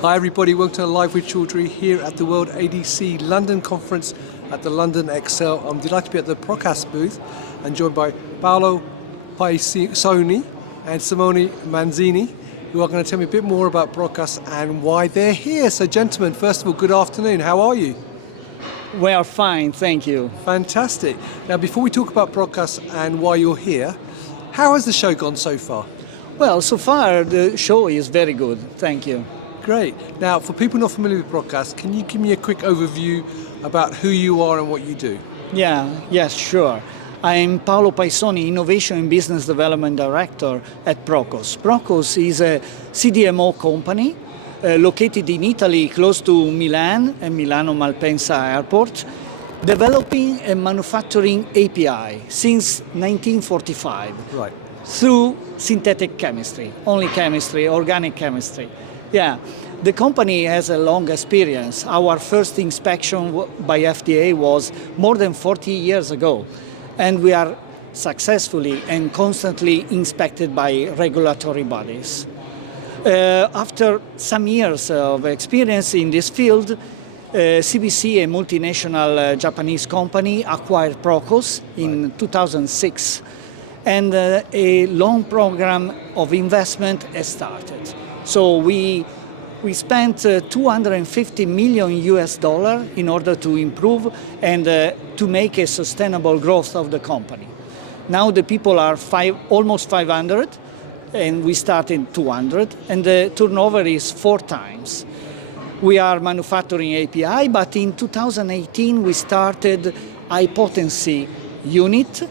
Hi everybody, welcome to Live with 𝐸𝐲𝐬 here at the World ADC London Conference at the London Excel. I'm delighted to be at the PROCAS booth and joined by Paolo Paissoni and Simone Manzini, who are going to tell me a bit more about PROCAS and why they're here. So gentlemen, first of all, good afternoon. How are you? We are fine, thank you. Fantastic. Now before we talk about PROCAS and why you're here, how has the show gone so far? Well, so far the show is very good, thank you. Great. Now, for people not familiar with PROCAS, can you give me a quick overview about who you are and what you do? Yes, sure. I'm Paolo Paissoni, Innovation and Business Development Director at Procos. Procos is a CDMO company located in Italy close to Milan and Milano Malpensa Airport, developing and manufacturing API since 1945. Right. Through synthetic chemistry, only chemistry, organic chemistry. The company has a long experience. Our first inspection by FDA was more than 40 years ago, and we are successfully and constantly inspected by regulatory bodies. After some years of experience in this field, CBC, a multinational Japanese company, acquired Procos in 2006, and a long program of investment has started. So we spent $250 million in order to improve and to make a sustainable growth of the company. Now the people are almost 500, and we started 200, and the turnover is 4 times. We are manufacturing API, but in 2018 we started high potency unit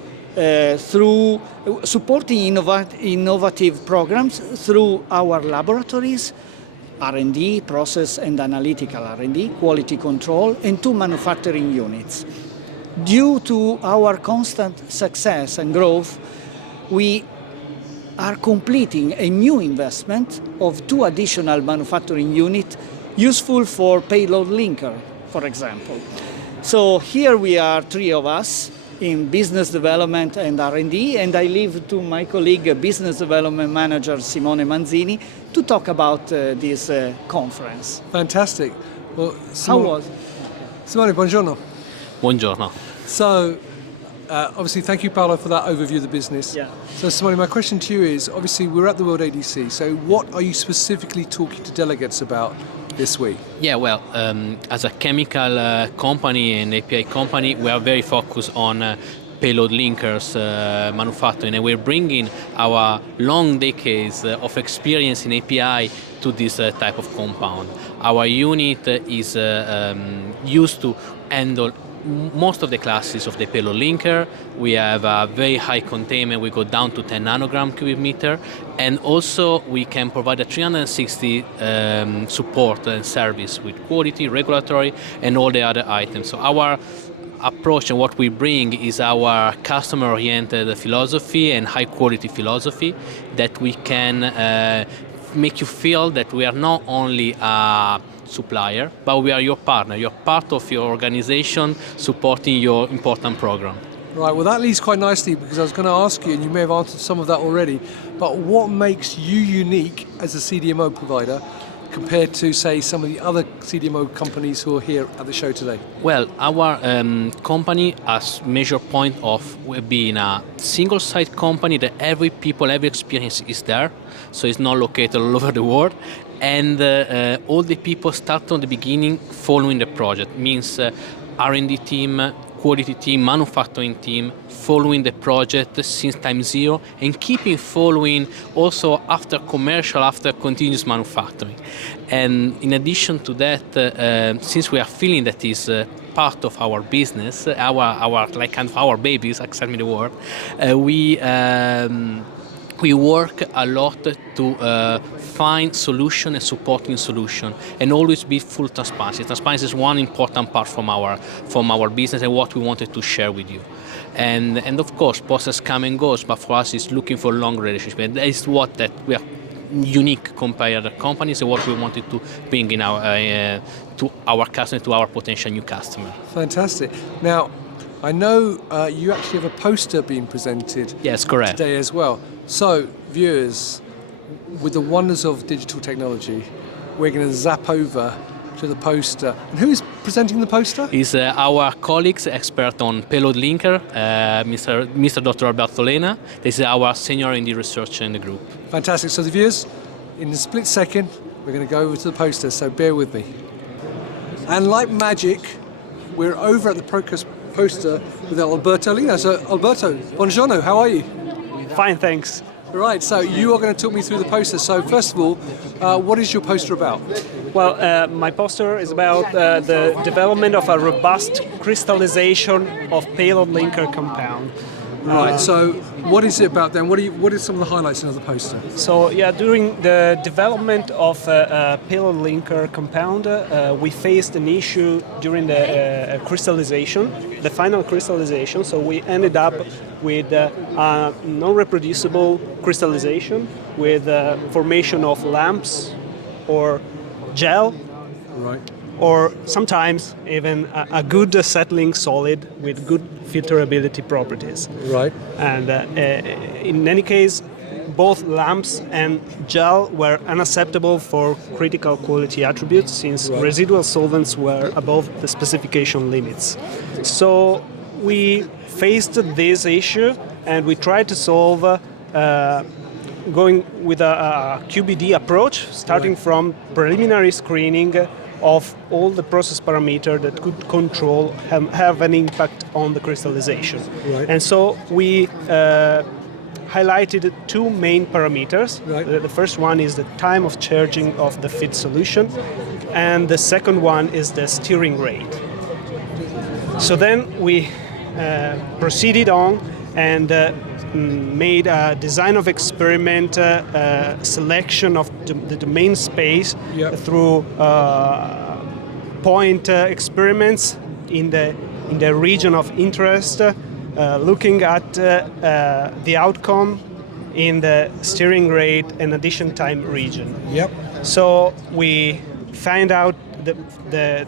through supporting innovative programs through our laboratories, R&D, process and analytical R&D, quality control, and 2 manufacturing units. Due to our constant success and growth, we are completing a new investment of 2 additional manufacturing units useful for payload linker, for example. So here we are 3 of us in business development and R&D, and I leave to my colleague, Business Development Manager Simone Manzini, to talk about this conference. Fantastic. Well, How was it? Simone, buongiorno. Buongiorno. So, obviously, thank you, Paolo, for that overview of the business. Yeah. So, Simone, my question to you is, obviously, we're at the World ADC, so what are you specifically talking to delegates about this week? Yeah, well, as a chemical company and API company, we are very focused on payload linkers manufacturing, and we're bringing our long decades of experience in API to this type of compound. Our unit is used to handle most of the classes of the payload linker. We have a very high containment. We go down to 10 nanogram cubic meter, and also we can provide a 360 support and service with quality, regulatory, and all the other items. So our approach and what we bring is our customer-oriented philosophy and high-quality philosophy that we can make you feel that we are not only a supplier, but we are your partner. You're part of your organization supporting your important program. Right, well that leads quite nicely, because I was going to ask you, and you may have answered some of that already, but what makes you unique as a CDMO provider compared to, say, some of the other CDMO companies who are here at the show today? Well, our company has major point of being a single-site company that every experience is there, so it's not located all over the world, and all the people start from the beginning following the project. Means R&D team, quality team, manufacturing team, following the project since time zero, and keeping following also after commercial, after continuous manufacturing. And in addition to that, since we are feeling that is part of our business, our like kind of our babies, accept me the word, we work a lot to find solution and supporting solution, and always be full transparency. Transparency is one important part from our business and what we wanted to share with you. And of course, process come and goes, but for us, it's looking for long relationship. And that is what that we are unique compared to other companies, and what we wanted to bring in our to our customer, to our potential new customer. Fantastic. Now, I know you actually have a poster being presented. Yes, correct. Today as well. So, viewers, with the wonders of digital technology, we're going to zap over to the poster. And who is presenting the poster? Is our colleagues expert on payload linker, Mr. Dr. Alberto Lena. This is our senior R&D researcher in the group. Fantastic. So the viewers, in a split second, we're going to go over to the poster, so bear with me. And like magic, we're over at the Procos poster with Alberto Lena. So Alberto, buongiorno, how are you? Fine, thanks. Right, so you are going to talk me through the poster. So first of all, what is your poster about? Well, my poster is about the development of a robust crystallization of payload linker compound. Right, so what is it about then? What are some of the highlights of the poster? So yeah, during the development of a payload linker compound, we faced an issue during the crystallization, the final crystallization. So we ended up with a non-reproducible crystallization with formation of lamps or gel, right, or sometimes even a good settling solid with good filterability properties. right, And in any case, both lamps and gel were unacceptable for critical quality attributes since residual solvents were above the specification limits. So we faced this issue and we tried to solve going with a QBD approach, starting from preliminary screening of all the process parameters that could control, have an impact on the crystallization. Right. And so we highlighted two main parameters. Right. The first one is the time of charging of the feed solution, and the second one is the stirring rate. So then we proceeded on and made a design of experiment selection of the domain space through point experiments in the region of interest, looking at the outcome in the stirring rate and addition time region. yep, So we find out the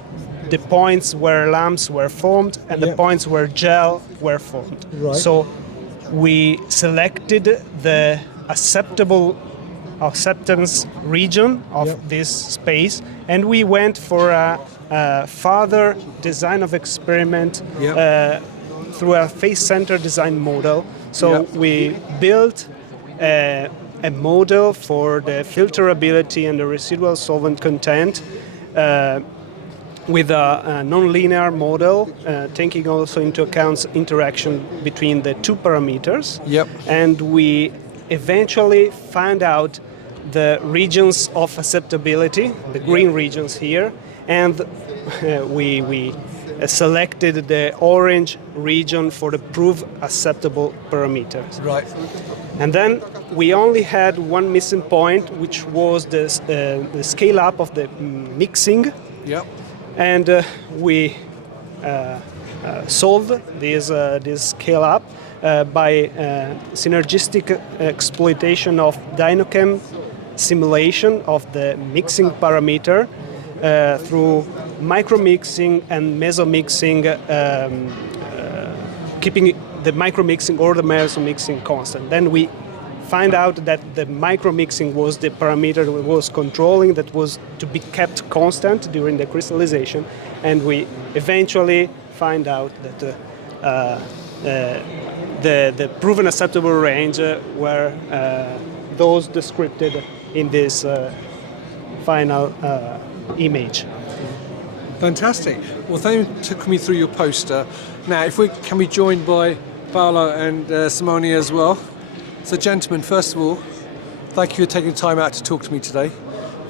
points where lamps were formed and the points where gel were formed. Right. So we selected the acceptance region of this space, and we went for a further design of experiment through a phase center design model. So we built a model for the filterability and the residual solvent content with a non-linear model, taking also into account interaction between the two parameters. Yep. And we eventually found out the regions of acceptability, the green regions here, and we selected the orange region for the proof acceptable parameters. right, And then we only had one missing point, which was the scale up of the mixing. yep, And we solved this scale up by synergistic exploitation of DynoChem simulation of the mixing parameter through micromixing and mesomixing, keeping the micromixing or the mesomixing constant. Then we find out that the micromixing was the parameter that was controlling, that was to be kept constant during the crystallization, and we eventually find out that the proven acceptable range were those described in this final image. fantastic. Well, thank you for taking me through your poster. Now, if we can be joined by Paolo and Simone as well. So, gentlemen, first of all, thank you for taking time out to talk to me today.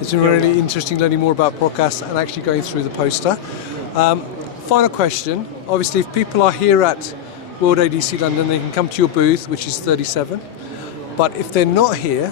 It's been really interesting learning more about PROCAS and actually going through the poster. Final question. Obviously, if people are here at World ADC London, they can come to your booth, which is 37. But if they're not here,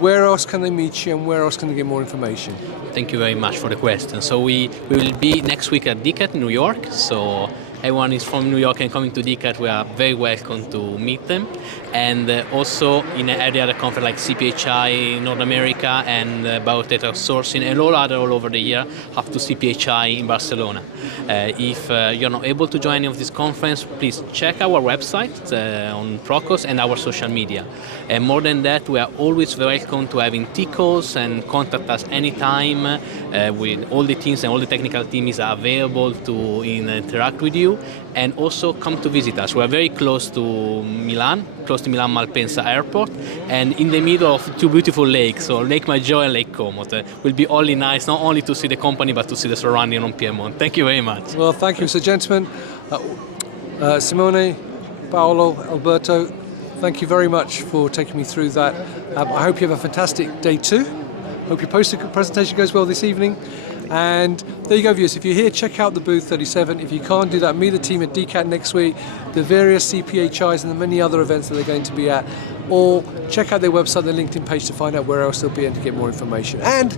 where else can they meet you and where else can they get more information? Thank you very much for the question. So we will be next week at DCAT in New York. So everyone is from New York and coming to DCAT, we are very welcome to meet them. And also in every other conference like CPHI in North America and biotech sourcing and all over the year, up to CPHI in Barcelona. If you're not able to join any of this conference, please check our website on Procos and our social media. And more than that, we are always welcome to having tea calls and contact us anytime. With all the teams and all the technical teams are available to interact with you, and also come to visit us. We are very close to Milan Malpensa Airport, and in the middle of two beautiful lakes, so 𝐸𝐻𝐻𝐿 and 𝐸𝐶𝐻𝐿. Will be only nice, not only to see the company, but to see the surrounding on Piedmont. Thank you very much. Well, thank you. So, gentlemen, Simone, Paolo, Alberto, thank you very much for taking me through that. I hope you have a fantastic day too. Hope your presentation goes well this evening. And there you go, viewers. If you're here, check out the booth 37. If you can't do that, meet the team at DCAT next week, the various CPHIs and the many other events that they're going to be at. Or check out their website, their LinkedIn page to find out where else they'll be and to get more information. And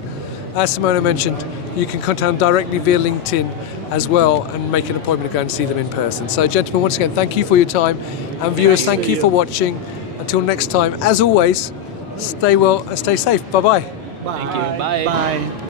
as Simona mentioned, you can contact them directly via LinkedIn as well and make an appointment to go and see them in person. So, gentlemen, once again, thank you for your time. And viewers, thank you for watching. Until next time, as always, stay well and stay safe. Bye-bye. Thank you. Bye. Bye.